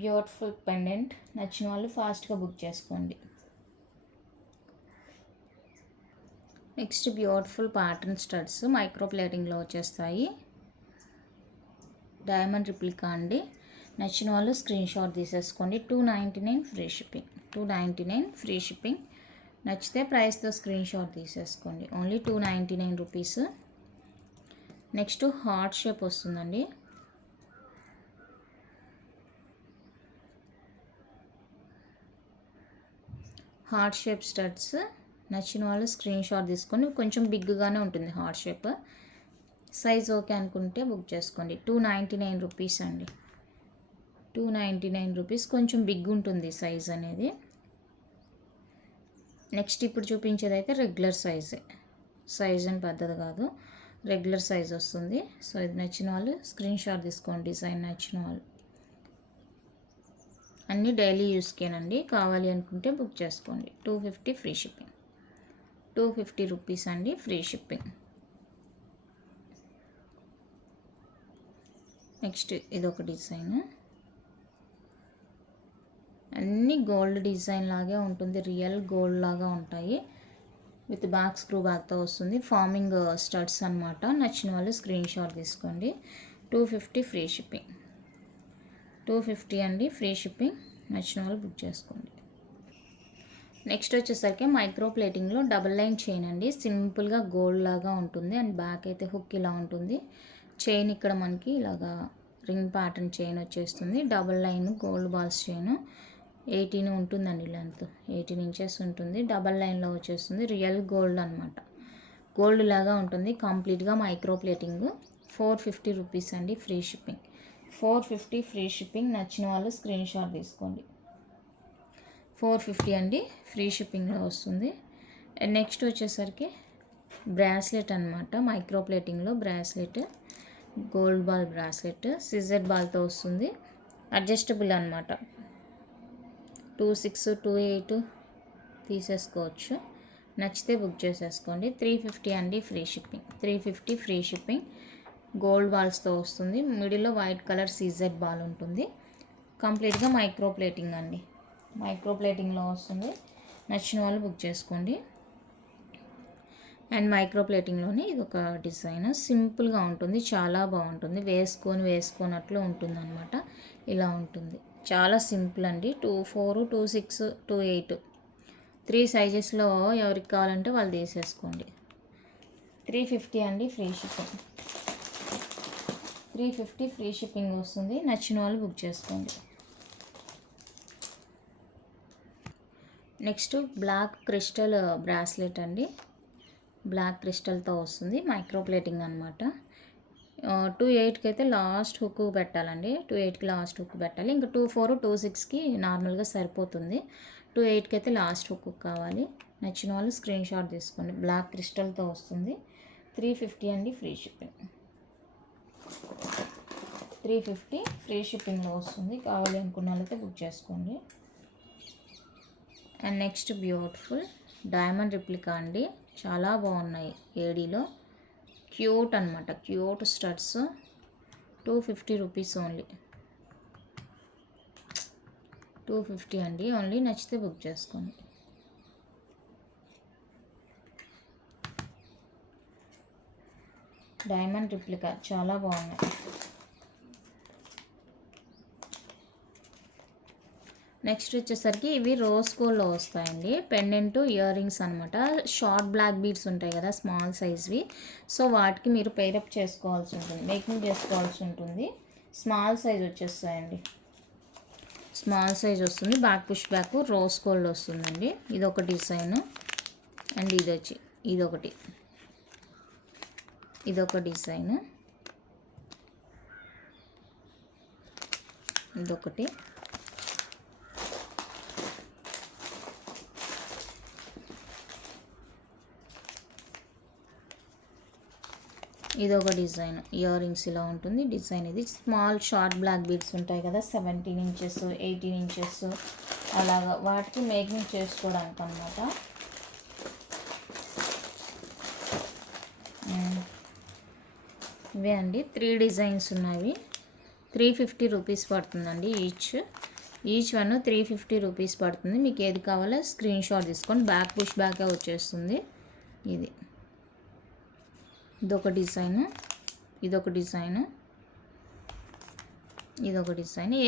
Beautiful pendant. నచ్చిన వాళ్ళు ఫాస్ట్గా బుక్ చేసుకోండి. Next beautiful pattern studs micro ప్లేటింగ్లో వచ్చేస్తాయి. డైమండ్ రిప్లికా అండి. నచ్చిన వాళ్ళు స్క్రీన్ షాట్ తీసేసుకోండి. 299 ఫ్రీ షిప్పింగ్. 299 free shipping. నచ్చితే ప్రైస్తో స్క్రీన్ షాట్ తీసేసుకోండి. Only 299 rupees. Next heart shape వస్తుందండి. Heart shape studs. నచ్చిన వాళ్ళు స్క్రీన్ షాట్ తీసుకొని, కొంచెం బిగ్గానే ఉంటుంది హార్ట్ షేప్. సైజ్ ఓకే అనుకుంటే బుక్ చేసుకోండి. 299 రూపీస్ అండి. 299 రూపీస్. కొంచెం బిగ్ ఉంటుంది సైజ్ అనేది. నెక్స్ట్ ఇప్పుడు చూపించేది అయితే రెగ్యులర్ సైజ్ అని పెద్దది కాదు, రెగ్యులర్ సైజ్ వస్తుంది. సో ఇది నచ్చిన వాళ్ళు స్క్రీన్ షాట్ తీసుకోండి. డిజైన్ నచ్చిన వాళ్ళు. అన్నీ డైలీ యూస్కేనండి. కావాలి అనుకుంటే బుక్ చేసుకోండి. 250 ఫ్రీ షిప్పింగ్. 250 రూపీస్ అండి ఫ్రీ షిప్పింగ్. నెక్స్ట్ ఇదొక డిజైన్. అన్నీ గోల్డ్ డిజైన్ లాగే ఉంటుంది, రియల్ గోల్డ్ లాగా ఉంటాయి. విత్ బ్యాక్ స్క్రూ బ్యాగ్తో వస్తుంది. ఫార్మింగ్ స్టడ్స్ అనమాట. నచ్చిన వాళ్ళు స్క్రీన్ షాట్ తీసుకోండి. 250 ఫ్రీ షిప్పింగ్. 250 అండి ఫ్రీ షిప్పింగ్. నచ్చిన వాళ్ళు బుక్ చేసుకోండి. నెక్స్ట్ వచ్చేసరికి మైక్రో ప్లేటింగ్లో డబల్ లైన్ చైన్ అండి. సింపుల్గా గోల్డ్ లాగా ఉంటుంది అండ్ బ్యాక్ అయితే హుక్ ఇలా ఉంటుంది. చైన్ ఇక్కడ మనకి ఇలాగా రింగ్ ప్యాటర్న్ చైన్ వచ్చేస్తుంది. Double line gold balls chain 18 ఉంటుందండి లెంత్, 18 ఇంచెస్ ఉంటుంది. డబల్ లైన్లో వచ్చేస్తుంది. రియల్ గోల్డ్ అనమాట, గోల్డ్ లాగా ఉంటుంది. కంప్లీట్గా మైక్రో ప్లేటింగ్. 450 రూపీస్ అండి ఫ్రీ షిప్పింగ్. 450 free shipping. నచ్చిన వాళ్ళు స్క్రీన్ షాట్ తీసుకోండి. 450 అండి ఫ్రీ షిప్పింగ్లో వస్తుంది. నెక్స్ట్ వచ్చేసరికి బ్రాస్లెట్ అనమాట. మైక్రో ప్లేటింగ్లో bracelet, gold ball bracelet, scissor బాల్తో వస్తుంది. అడ్జస్టబుల్ అనమాట. 26, 28 తీసేసుకోవచ్చు. నచ్చితే బుక్ చేసేసుకోండి. 350 అండి free shipping. 350 free shipping. Gold బాల్స్తో వస్తుంది. మిడిల్లో వైట్ కలర్ సీజెడ్ బాల్ ఉంటుంది. కంప్లీట్గా మైక్రో ప్లేటింగ్ అండి. మైక్రో ప్లేటింగ్లో వస్తుంది. నచ్చిన వాళ్ళు బుక్ చేసుకోండి. అండ్ మైక్రో ప్లేటింగ్లోనే ఇది ఒక డిజైన్. సింపుల్గా ఉంటుంది, చాలా బాగుంటుంది. వేసుకోనట్లు ఉంటుంది అనమాట. ఇలా ఉంటుంది. చాలా సింపుల్ అండి. 24, 26, 28 3 సైజెస్లో ఎవరికి కావాలంటే వాళ్ళు తీసేసుకోండి. 350 అండి ఫ్రీ షిప్పింగ్. 350 ఫ్రీ షిప్పింగ్ వస్తుంది. నచ్చిన వాళ్ళు బుక్ చేసుకోండి. నెక్స్ట్ బ్లాక్ క్రిస్టల్ బ్రాస్లెట్ అండి. బ్లాక్ క్రిస్టల్తో వస్తుంది. మైక్రో ప్లేటింగ్ అనమాట. 28కి అయితే లాస్ట్ హుక్ పెట్టాలండి. 28కి లాస్ట్ హుక్ పెట్టాలి. ఇంకా 24, 26కి నార్మల్గా సరిపోతుంది. 28కి అయితే లాస్ట్ హుక్ కావాలి. నచ్చిన వాళ్ళు స్క్రీన్ షాట్ తీసుకోండి. బ్లాక్ క్రిస్టల్తో వస్తుంది. 350 అండి ఫ్రీ షిప్పింగ్. 350 ఫ్రీ షిప్పింగ్లో వస్తుంది. కావాలి అనుకున్న వాళ్ళైతే బుక్ చేసుకోండి. And next beautiful diamond replica అండి. చాలా బాగున్నాయి. ఏడీలో క్యూట్ అనమాట. Cute studs. 250 rupees only. 250 అండి ఓన్లీ. నచ్చితే బుక్ చేసుకోండి. డైమండ్ రిప్లికా చాలా బాగున్నాయి. నెక్స్ట్ వచ్చేసరికి ఇవి రోజ్ గోల్డ్లో వస్తాయండి. పెండెంట్ ఇయర్ రింగ్స్ అనమాట. షార్ట్ బ్లాక్ బీడ్స్ ఉంటాయి కదా స్మాల్ సైజ్వి. సో వాటికి మీరు పేరప్ చేసుకోవాల్సి ఉంటుంది, మేకింగ్ చేసుకోవాల్సి ఉంటుంది. స్మాల్ సైజ్ వచ్చేస్తాయండి. స్మాల్ సైజ్ వస్తుంది. Back push back rose gold వస్తుందండి. ఇదొక డిజైన్. అండ్ ఇదొకటి డిజైన్. ఇదొకటి. ఇదొక డిజైన్. ఇయర్ రింగ్స్ ఇలా ఉంటుంది డిజైన్. ఇది స్మాల్ షార్ట్ బ్లాక్ బీడ్స్ ఉంటాయి కదా 17 ఇంచెస్ 18 ఇంచెస్ అలాగా, వాటికి మేకింగ్ చేసుకోవడానికి అనమాట. ఇవే అండి 3 డిజైన్స్ ఉన్నాయి. 350 రూపీస్ పడుతుందండి ఈచ్ వన్ 350 రూపీస్ పడుతుంది. మీకు ఏది కావాలో స్క్రీన్ షాట్ తీసుకొని బ్యాక్ పుష్ బ్యాకే వచ్చేస్తుంది. ఇదొక డిజైన్.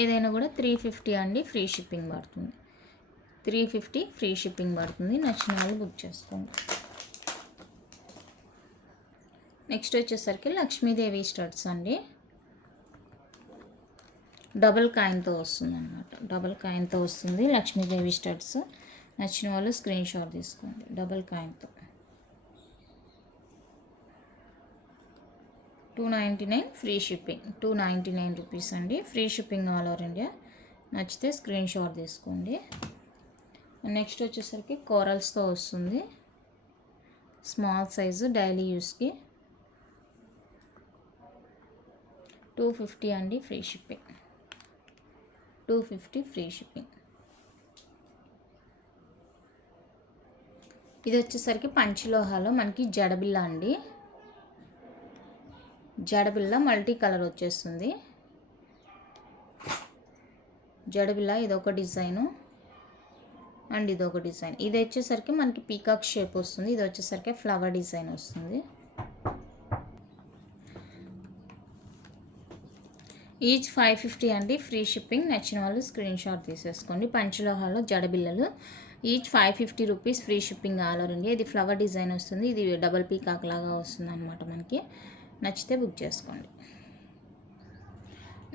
ఏదైనా కూడా 350 అండి ఫ్రీ షిప్పింగ్ పడుతుంది. 350 ఫ్రీ షిప్పింగ్ పడుతుంది. నచ్చిన వాళ్ళు బుక్ చేసుకోండి. నెక్స్ట్ వచ్చేసరికి లక్ష్మీదేవి స్టడ్స్ అండి. డబల్ కాయిన్తో వస్తుంది అనమాట. డబల్ కాయిన్తో వస్తుంది లక్ష్మీదేవి స్టడ్స్. నచ్చిన వాళ్ళు స్క్రీన్ షాట్ తీసుకోండి. డబల్ కాయిన్తో 299 ఫ్రీ షిప్పింగ్. 299 రూపీస్ అండి free shipping all over India. నచ్చితే స్క్రీన్ షాట్ తీసుకోండి. నెక్స్ట్ వచ్చేసరికి కోరల్స్తో వస్తుంది, స్మాల్ సైజు డైలీ యూస్కి. 250 అండి, ఫ్రీ షిప్పింగ్. 250 free shipping. ఇది వచ్చేసరికి పంచలోహాలో మనకి జడబిల్ల అండి. జడబిల్ల మల్టీ కలర్ వచ్చేస్తుంది. జడబిల్ల ఇదొక డిజైను అండ్ ఇదొక డిజైన్. ఇది వచ్చేసరికి మనకి పీకాక్ షేప్ వస్తుంది, ఇది వచ్చేసరికి ఫ్లవర్ డిజైన్ వస్తుంది. ఈచ్ 550 అండి, ఫ్రీ షిప్పింగ్. నచ్చిన వాళ్ళు స్క్రీన్ షాట్ తీసేసుకోండి. పంచలోహాలో జడబిల్లలు each 550 rupees, free shipping all over India. ఇది ఫ్లవర్ డిజైన్ వస్తుంది, ఇది డబల్ పీకాక్ లాగా వస్తుంది అనమాట. మనకి నచ్చితే బుక్ చేసుకోండి.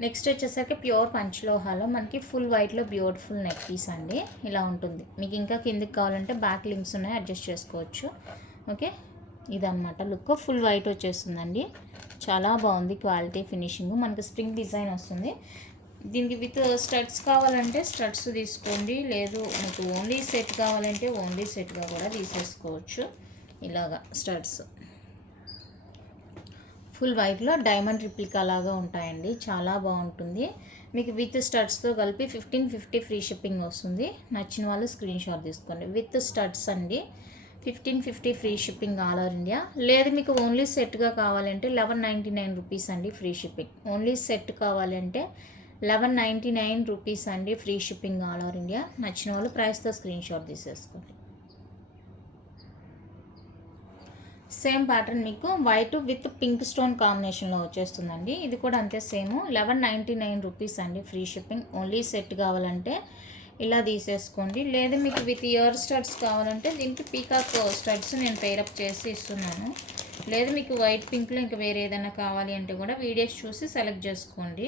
నెక్స్ట్ వచ్చేసరికి ప్యూర్ పంచలోహాలో మనకి ఫుల్ వైట్లో బ్యూటిఫుల్ నెక్ పీస్ అండి. ఇలా ఉంటుంది. మీకు ఇంకా కిందకి కావాలంటే బ్యాక్ లింక్స్ ఉన్నాయి, అడ్జస్ట్ చేసుకోవచ్చు. ఓకే, ఇదన్నమాట లుక్. ఫుల్ వైట్ వచ్చేస్తుందండి, చాలా బాగుంది క్వాలిటీ, ఫినిషింగ్. మనకి స్ప్రింగ్ డిజైన్ వస్తుంది. దీనికి విత్ స్టడ్స్ కావాలంటే స్టడ్స్ తీసుకోండి, లేదు మీకు ఓన్లీ సెట్ కావాలంటే ఓన్లీ సెట్గా కూడా తీసేసుకోవచ్చు. ఇలాగా స్టడ్స్ ఫుల్ వైట్లో డైమండ్ రిప్లికా లాగా ఉంటాయండి, చాలా బాగుంటుంది. మీకు విత్ స్టడ్స్తో కలిపి 1550 ఫ్రీ షిప్పింగ్ వస్తుంది. నచ్చిన వాళ్ళు స్క్రీన్ షాట్ తీసుకోండి. విత్ స్టడ్స్ అండి, 1550 free shipping all over India. లేదు మీకు ఓన్లీ సెట్గా కావాలంటే 1199 రూపీస్ అండి, ఫ్రీ షిప్పింగ్. ఓన్లీ సెట్ కావాలంటే 1199 రూపీస్ అండి, free shipping all over India. నచ్చిన వాళ్ళు ప్రైస్తో స్క్రీన్ షాట్ తీసేసుకోండి. సేమ్ ప్యాటర్న్ మీకు వైట్ విత్ పింక్ స్టోన్ కాంబినేషన్లో వచ్చేస్తుందండి. ఇది కూడా అంతే సేమ్, 1199 రూపీస్ అండి, ఫ్రీ షిప్పింగ్. ఓన్లీ సెట్ కావాలంటే ఇలా తీసేసుకోండి. లేదు మీకు విత్ ఇయర్ స్టడ్స్ కావాలంటే దీనికి పీకాక్ స్టడ్స్ నేను పేరప్ చేసి ఇస్తున్నాను. లేదు మీకు వైట్ పింక్లో ఇంకా వేరే ఏదైనా కావాలి అంటే కూడా వీడియోస్ చూసి సెలెక్ట్ చేసుకోండి.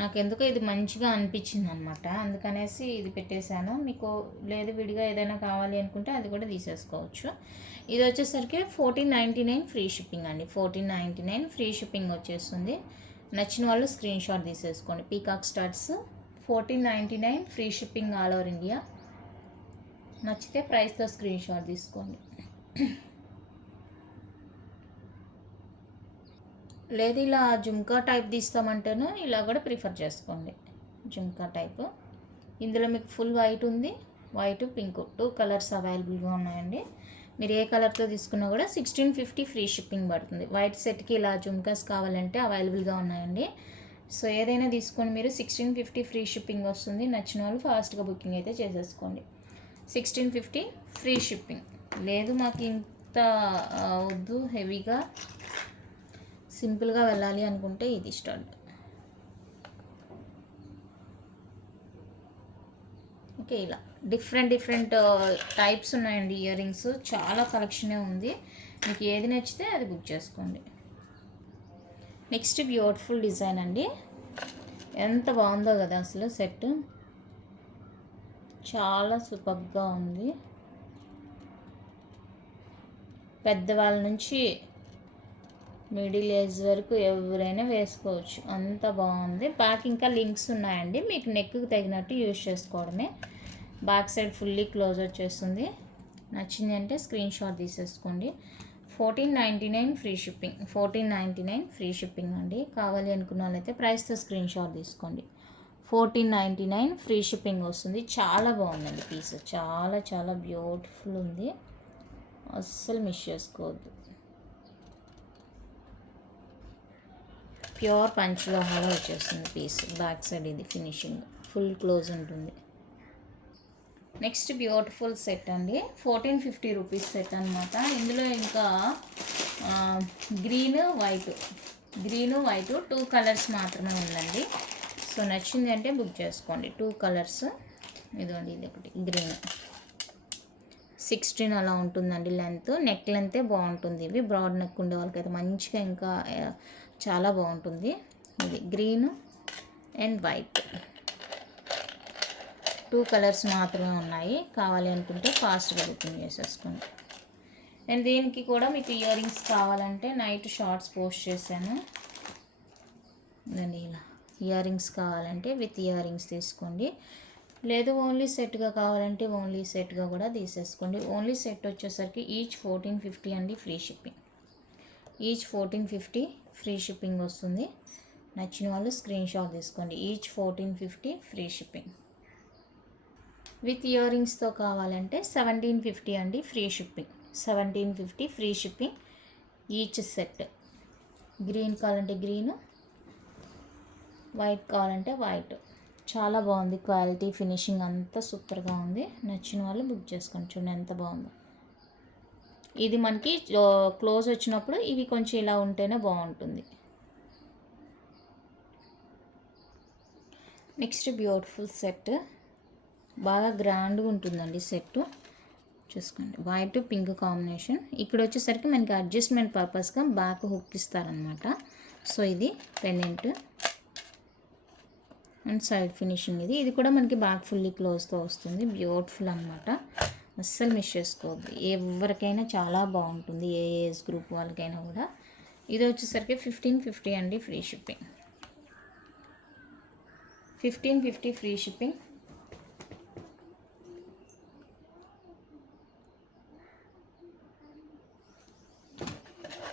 నాకు ఎందుకో ఇది మంచిగా అనిపించింది అనమాట, అందుకనేసి ఇది పెట్టేశాను. మీకు లేదు విడిగా ఏదైనా కావాలి అనుకుంటే అది కూడా తీసేసుకోవచ్చు. ఇది వచ్చేసరికి 1499 ఫ్రీ షిప్పింగ్ అండి. 1499 ఫ్రీ షిప్పింగ్ వచ్చేస్తుంది. నచ్చిన వాళ్ళు స్క్రీన్ షాట్ తీసేసుకోండి. Peacock studs 1499 free shipping all over India. నచ్చితే ప్రైస్తో స్క్రీన్ షాట్ తీసుకోండి. లేదు ఇలా జుమ్కా టైప్ తీస్తామంటేనో ఇలా కూడా ప్రిఫర్ చేసుకోండి, జుమ్కా టైపు. ఇందులో మీకు ఫుల్ వైట్ ఉంది, వైట్ పింక్, 2 కలర్స్ అవైలబుల్గా ఉన్నాయండి. మీరు ఏ కలర్తో తీసుకున్నా కూడా 1650 ఫ్రీ షిప్పింగ్ పడుతుంది. వైట్ సెట్కి ఇలా జుమ్కాస్ కావాలంటే అవైలబుల్గా ఉన్నాయండి. సో ఏదైనా తీసుకొని మీరు 1650 ఫ్రీ షిప్పింగ్ వస్తుంది. నచ్చిన వాళ్ళు ఫాస్ట్గా బుకింగ్ అయితే చేసేసుకోండి. 1650 ఫ్రీ షిప్పింగ్. లేదు మాకు ఇంత వద్దు, హెవీగా సింపుల్గా వెళ్ళాలి అనుకుంటే ఇది స్టడ్. ఓకే, ఇలా డిఫరెంట్ టైప్స్ ఉన్నాయండి ఇయర్ రింగ్స్, చాలా కలెక్షనే ఉంది. మీకు ఏది నచ్చితే అది బుక్ చేసుకోండి. నెక్స్ట్ బ్యూటిఫుల్ డిజైన్ అండి, ఎంత బాగుందో కదా అసలు సెట్, చాలా సూపర్గా ఉంది. పెద్దవాళ్ళ నుంచి మిడిల్ ఏజ్ వరకు ఎవరైనా వేసుకోవచ్చు, అంత బాగుంది. బ్యాక్ ఇంకా లింక్స్ ఉన్నాయండి, మీకు నెక్కి తగినట్టు యూజ్ చేసుకోవడమే. బ్యాక్ సైడ్ ఫుల్లీ క్లోజ్ వచ్చేస్తుంది. నచ్చింది అంటే స్క్రీన్ షాట్ తీసేసుకోండి. 1499 ఫ్రీ షిప్పింగ్. 1499 ఫ్రీ షిప్పింగ్ అండి. కావాలి అనుకున్న వాళ్ళైతే ప్రైస్తో స్క్రీన్ షాట్ తీసుకోండి. 1499 ఫ్రీ షిప్పింగ్ వస్తుంది. చాలా బాగుందండి పీస్, చాలా చాలా బ్యూటిఫుల్ ఉంది, అస్సలు మిస్ చేసుకోవద్దు. ప్యూర్ పంచలోహాలో వచ్చేస్తుంది పీస్. బ్యాక్ సైడ్ ఇది ఫినిషింగ్ ఫుల్ క్లోజ్ ఉంటుంది. నెక్స్ట్ బ్యూటిఫుల్ సెట్ అండి, 1450 రూపీస్ సెట్ అనమాట. ఇందులో ఇంకా గ్రీన్ వైట్ 2 కలర్స్ మాత్రమే ఉందండి. సో నచ్చింది అంటే బుక్ చేసుకోండి. 2 కలర్స్, ఇదిగోండి ఇది ఒకటి గ్రీన్, 16 అలా ఉంటుందండి లెంత్. నెక్ లెంతే బాగుంటుంది. ఇవి బ్రాడ్ నెక్ ఉండే వాళ్ళకైతే మంచిగా ఇంకా చాలా బాగుంటుంది. ఇది గ్రీన్ అండ్ వైట్, 2 కలర్స్ మాత్రమే ఉన్నాయి. కావాలి అనుకుంటే ఫాస్ట్గా బుకింగ్ చేసేసుకోండి. అండ్ దీనికి కూడా మీకు ఇయర్ రింగ్స్ కావాలంటే నైట్ షార్ట్స్ పోస్ట్ చేశాను. ఇలా ఇయర్ రింగ్స్ కావాలంటే విత్ ఇయర్ రింగ్స్ తీసుకోండి. లేదు ఓన్లీ సెట్గా కావాలంటే ఓన్లీ సెట్గా కూడా తీసేసుకోండి. ఓన్లీ సెట్ వచ్చేసరికి ఈచ్ 1450 అండి, free shipping. Each 1450 free shipping వస్తుంది. నచ్చిన వాళ్ళు స్క్రీన్ షాట్ తీసుకోండి. Each 1450 free shipping. విత్ ఇయర్ రింగ్స్తో కావాలంటే 1750 అండి, free shipping. 1750 free shipping each set. Green కావాలంటే గ్రీను, వైట్ కావాలంటే వైట్. చాలా బాగుంది, క్వాలిటీ ఫినిషింగ్ అంతా సూపర్గా ఉంది. నచ్చిన వాళ్ళు బుక్ చేసుకోండి. చూడండి ఎంత బాగుందో. ఇది మనకి క్లోజ్ వచ్చినప్పుడు ఇవి కొంచెం ఇలా ఉంటేనే బాగుంటుంది. నెక్స్ట్ బ్యూటిఫుల్ సెట్, బాగా గ్రాండ్గా ఉంటుందండి సెట్. చూసుకోండి, వైట్ పింక్ కాంబినేషన్. ఇక్కడ వచ్చేసరికి మనకి అడ్జస్ట్మెంట్ పర్పస్గా బ్యాక్ హుక్ ఇస్తారనమాట. సో ఇది పెండెంట్ అండ్ సైడ్ ఫినిషింగ్. ఇది కూడా మనకి బ్యాక్ ఫుల్లీ క్లోజ్తో వస్తుంది. బ్యూటిఫుల్ అనమాట, అస్సలు మిస్ చేసుకోవద్దు. ఎవరికైనా చాలా బాగుంటుంది, ఏ ఏజ్ గ్రూప్ వాళ్ళకైనా కూడా. ఇది వచ్చేసరికి 1550 అండి, ఫ్రీ షిప్పింగ్. 1550 free shipping.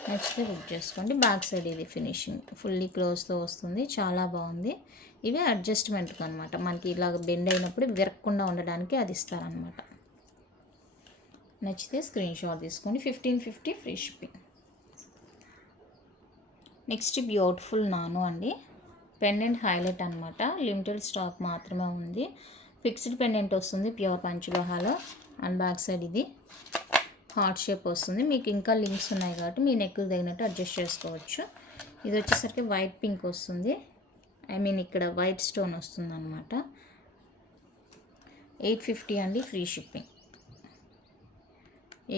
నచ్చితే బుక్ చేసుకోండి. బ్యాక్ సైడ్ ఇది ఫినిషింగ్ ఫుల్లీ క్లోజ్తో వస్తుంది, చాలా బాగుంది. ఇవి అడ్జస్ట్మెంట్కి అనమాట, మనకి ఇలాగ బెండ్ అయినప్పుడు విరక్కుండా ఉండడానికి అది ఇస్తారనమాట. నచ్చితే స్క్రీన్ షాట్ తీసుకోండి. 1550 ఫ్రీ షిప్పింగ్. నెక్స్ట్ బ్యూటిఫుల్ నాను అండి, పెండెంట్ హైలైట్ అనమాట. లిమిటెడ్ స్టాక్ మాత్రమే ఉంది. ఫిక్స్డ్ పెండెంట్ వస్తుంది, ప్యూర్ పంచలోహాలో. అండ్ బ్యాక్ సైడ్ ఇది హార్ట్ షేప్ వస్తుంది. మీకు ఇంకా లింక్స్ ఉన్నాయి కాబట్టి మీ నెక్కు తగినట్టు అడ్జస్ట్ చేసుకోవచ్చు. ఇది వచ్చేసరికి వైట్ పింక్ వస్తుంది, ఇక్కడ వైట్ స్టోన్ వస్తుంది అనమాట. 850 అండి, free shipping.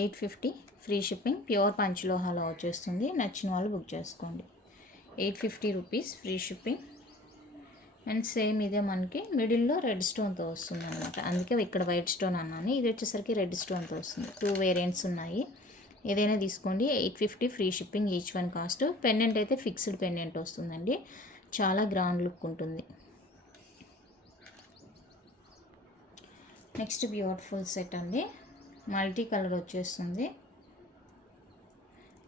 850 free shipping. Pure పంచలోహాలో వచ్చేస్తుంది. నచ్చిన వాళ్ళు బుక్ చేసుకోండి. 850 rupees free shipping. And same ఇదే మనకి మిడిల్లో రెడ్ స్టోన్తో వస్తుంది అనమాట, అందుకే ఇక్కడ వైట్ స్టోన్ అన్నాను. ఇది వచ్చేసరికి రెడ్ స్టోన్తో వస్తుంది. 2 వేరియంట్స్ ఉన్నాయి, ఏదైనా తీసుకోండి. 850 free shipping each one cost. Pendant అయితే ఫిక్స్డ్ పెండెంట్ వస్తుందండి, చాలా గ్రాండ్ లుక్ ఉంటుంది. నెక్స్ట్ బ్యూటిఫుల్ సెట్ అండి, మల్టీ కలర్ వచ్చేస్తుంది,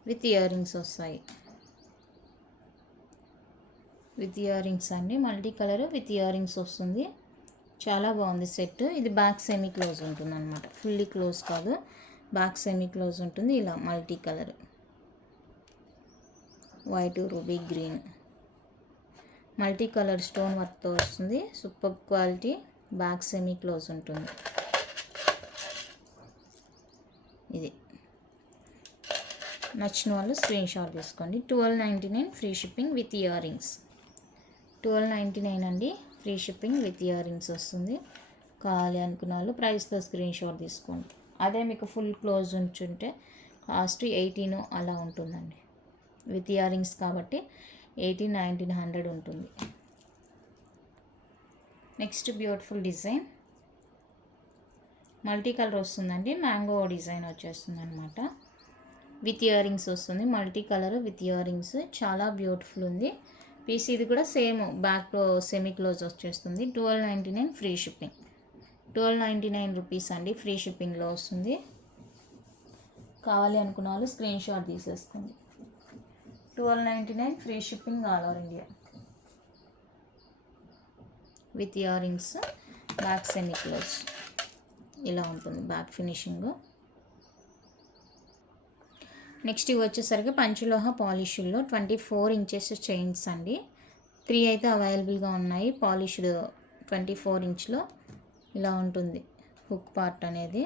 విత్ ఇయర్ రింగ్స్ వస్తాయి. విత్ ఇయర్ రింగ్స్ అండి, multi colour with ear rings వస్తుంది. చాలా బాగుంది సెట్. ఇది బ్యాక్ సెమీ క్లోజ్ ఉంటుంది అనమాట, ఫుల్లీ క్లోజ్ కాదు, బ్యాక్ సెమీ క్లోజ్ ఉంటుంది. ఇలా multi colour, white, ruby green, multi colour stone వర్క్తో వస్తుంది. Super quality, back semi close ఉంటుంది. ఇది నచ్చిన వాళ్ళు స్క్రీన్ షాట్ తీసుకోండి. 1299 free shipping with ear rings. 1299 అండి, free shipping with ear rings వస్తుంది. కావాలి అనుకున్న వాళ్ళు ప్రైస్తో స్క్రీన్ షాట్ తీసుకోండి. అదే మీకు ఫుల్ క్లోజ్ ఉంచుంటే కాస్ట్ 18 అలా ఉంటుందండి. విత్ ఇయర్ రింగ్స్ కాబట్టి 1800-1900 ఉంటుంది. Next beautiful design, multi colour వస్తుందండి, మ్యాంగో డిజైన్ వచ్చేస్తుంది అనమాట. విత్ ఇయర్ రింగ్స్ వస్తుంది, multi colour with ear rings, చాలా బ్యూటిఫుల్ ఉంది పీస్. ఇది కూడా సేమ్ బ్యాక్ సెమీ క్లోజ్ వచ్చేస్తుంది. 1299 ఫ్రీ షిప్పింగ్. 1299 రూపీస్ అండి, ఫ్రీ షిప్పింగ్లో వస్తుంది. కావాలి అనుకున్న వాళ్ళు స్క్రీన్ షాట్ తీసేసుకోండి. 1299 free shipping all over India. With ear rings, back semi close ఇలా ఉంటుంది బ్యాక్ ఫినిషింగ్. నెక్స్ట్ ఇవి వచ్చేసరికి పంచలోహ పాలిష్లో 24 ఇంచెస్ చైన్స్ అండి. 3 అయితే అవైలబుల్గా ఉన్నాయి. పాలిష్డ్ 24 ఇంచ్లో ఇలా ఉంటుంది హుక్ పార్ట్ అనేది.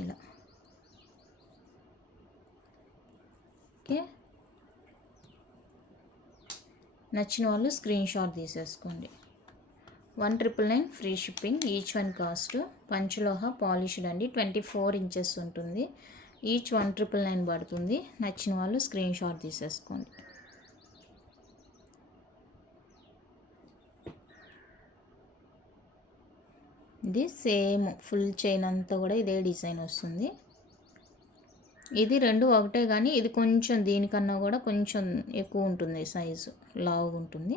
ఇలా ఓకే, నచ్చిన వాళ్ళు స్క్రీన్ షాట్ తీసేసుకోండి. 1999 free shipping each one cost. పంచలోహ పాలిష్డ్ అండి, 24 ఇంచెస్ ఉంటుంది. ఈచ్ 1999 పడుతుంది. నచ్చిన వాళ్ళు స్క్రీన్ షాట్ తీసేసుకోండి. ఇది సేమ్ ఫుల్ చైన్ అంతా కూడా ఇదే డిజైన్ వస్తుంది. ఇది రెండు ఒకటే, కానీ ఇది కొంచెం దీనికన్నా కూడా కొంచెం ఎక్కువ ఉంటుంది, సైజు లావుగా ఉంటుంది.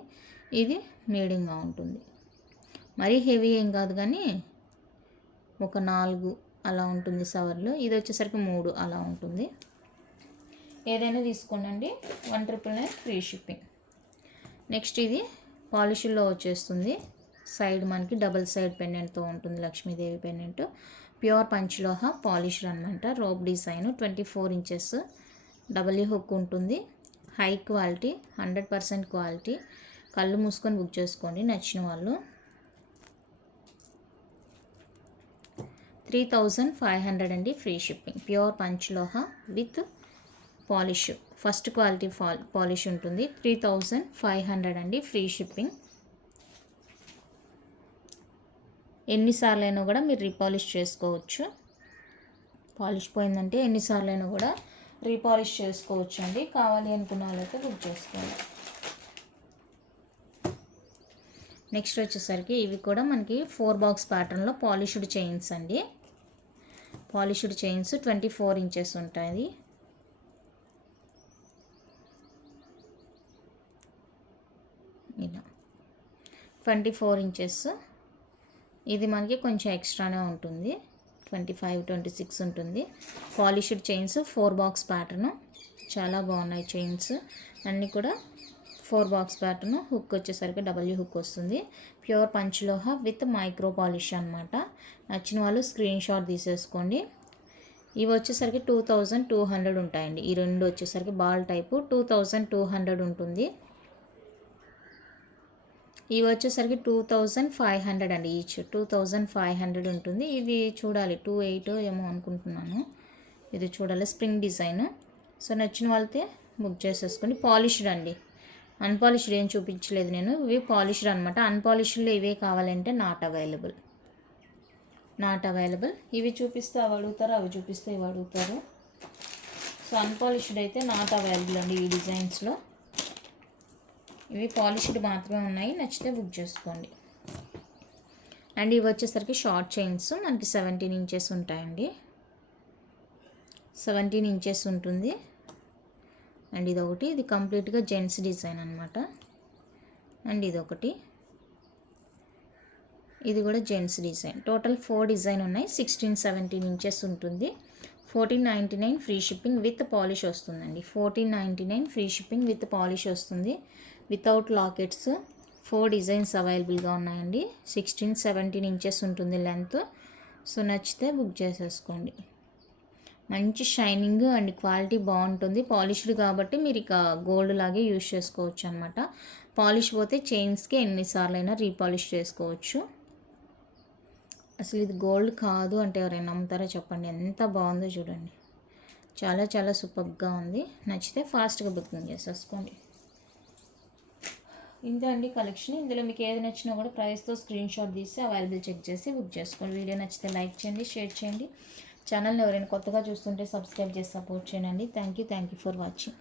ఇది మీడియంగా ఉంటుంది, మరీ హెవీ ఏం కాదు కానీ ఒక 4 అలా ఉంటుంది సవర్లు. ఇది వచ్చేసరికి 3 అలా ఉంటుంది. ఏదైనా తీసుకోండి, 1,999 ఫ్రీ షిప్పింగ్. నెక్స్ట్ ఇది పాలిష్లో వచ్చేస్తుంది. సైడ్ మనకి డబుల్ సైడ్ పెండెంట్తో ఉంటుంది, Lakshmidevi pendant. Pure panchaloha polished అనమాట. Rope design 24 inches double hook ఉంటుంది. High quality, 100% quality. కళ్ళు మూసుకొని బుక్ చేసుకోండి నచ్చిన వాళ్ళు. 3,500 అండి free shipping. Pure panchaloha with polish, first quality polish ఉంటుంది. 3,500 అండి ఫ్రీ షిప్పింగ్. ఎన్నిసార్లు అయినా కూడా మీరు రీపాలిష్ చేసుకోవచ్చు. పాలిష్ పోయిందంటే ఎన్నిసార్లు అయినా కూడా రీపాలిష్ చేసుకోవచ్చు అండి. కావాలి అనుకున్న వాళ్ళైతే బుక్ చేసుకోండి. నెక్స్ట్ వచ్చేసరికి ఇవి కూడా మనకి 4 బాక్స్ ప్యాటర్న్లో పాలిష్డ్ చైన్స్ అండి. పాలిష్డ్ చైన్స్ 24 ఇంచెస్ ఉంటాయి. ఇలా 24 ఇంచెస్. ఇది మనకి కొంచెం ఎక్స్ట్రానే ఉంటుంది, 25, 26 ఉంటుంది. పాలిష్డ్ చైన్స్ 4 బాక్స్ ప్యాటర్న్, చాలా బాగున్నాయి చైన్స్ అన్నీ కూడా. 4 బాక్స్ ప్యాటర్న్. హుక్ వచ్చేసరికి డబ్ల్యూ హుక్ వస్తుంది. Pure panchaloha with micro polish అనమాట. నచ్చిన వాళ్ళు స్క్రీన్ షాట్ తీసేసుకోండి. ఇవి వచ్చేసరికి 2,200 ఉంటాయండి. ఈ రెండు వచ్చేసరికి బాల్ టైపు 2,200 ఉంటుంది. ఇవి వచ్చేసరికి 2,500 అండి ఈచ్. 2,500 ఉంటుంది. ఇది చూడాలి 28 ఏమో అనుకుంటున్నాను. ఇది చూడాలి, స్ప్రింగ్ డిజైన్. సో నచ్చిన వాళ్ళైతే బుక్ చేసేసుకోండి. పాలిష్డ్ అండి, అన్పాలిష్డ్ ఏం చూపించలేదు నేను. ఇవి పాలిష్డ్ అనమాట. అన్పాలిష్డ్లో ఇవే కావాలంటే నాట్ అవైలబుల్. ఇవి చూపిస్తే అవి అడుగుతారు, అవి చూపిస్తే ఇవి అడుగుతారు. సో అన్పాలిష్డ్ అయితే నాట్ అవైలబుల్ అండి ఈ డిజైన్స్లో. ఇవి పాలిష్డ్ మాత్రమే ఉన్నాయి, నచ్చితే బుక్ చేసుకోండి. అండ్ ఇవి వచ్చేసరికి షార్ట్ చైన్స్ మనకి 17 ఇంచెస్ ఉంటాయండి. 17 ఇంచెస్ ఉంటుంది. అండ్ ఇదొకటి, ఇది కంప్లీట్గా జెంట్స్ డిజైన్ అనమాట. అండ్ ఇదొకటి, ఇది కూడా జెంట్స్ డిజైన్. టోటల్ 4 డిజైన్ ఉన్నాయి. 16, 17 ఇంచెస్ ఉంటుంది. 1499 ఫ్రీ షిప్పింగ్ విత్ పాలిష్ వస్తుందండి. 1499 ఫ్రీ షిప్పింగ్ విత్ పాలిష్ వస్తుంది. వితౌట్ లాకెట్స్ 4 డిజైన్స్ అవైలబుల్గా ఉన్నాయండి. 16, 17 ఇంచెస్ ఉంటుంది లెంత్. సో నచ్చితే బుక్ చేసేసుకోండి. మంచి షైనింగ్ అండ్ క్వాలిటీ బాగుంటుంది. పాలిష్డ్ కాబట్టి మీరు ఇక గోల్డ్ లాగే యూజ్ చేసుకోవచ్చు అనమాట. పాలిష్ పోతే చైన్స్కి ఎన్నిసార్లు అయినా రీపాలిష్ చేసుకోవచ్చు. అసలు ఇది గోల్డ్ కాదు అంటే ఎవరైనా నమ్ముతారో చెప్పండి. ఎంత బాగుందో చూడండి, చాలా చాలా సూపర్గా ఉంది. నచ్చితే ఫాస్ట్గా బుకింగ్ చేసేసుకోండి. ఇంతే అండి కలెక్షన్. ఇందులో మీకు ఏది నచ్చినా కూడా ప్రైస్తో స్క్రీన్ షాట్ తీసి అవైలబుల్ చెక్ చేసి బుక్ చేసుకోండి. వీడియో నచ్చితే లైక్ చేయండి, షేర్ చేయండి. ఛానల్ని ఎవరైనా కొత్తగా చూస్తుంటే సబ్స్క్రైబ్ చేసి సపోర్ట్ చేయండి. Thank you for watching.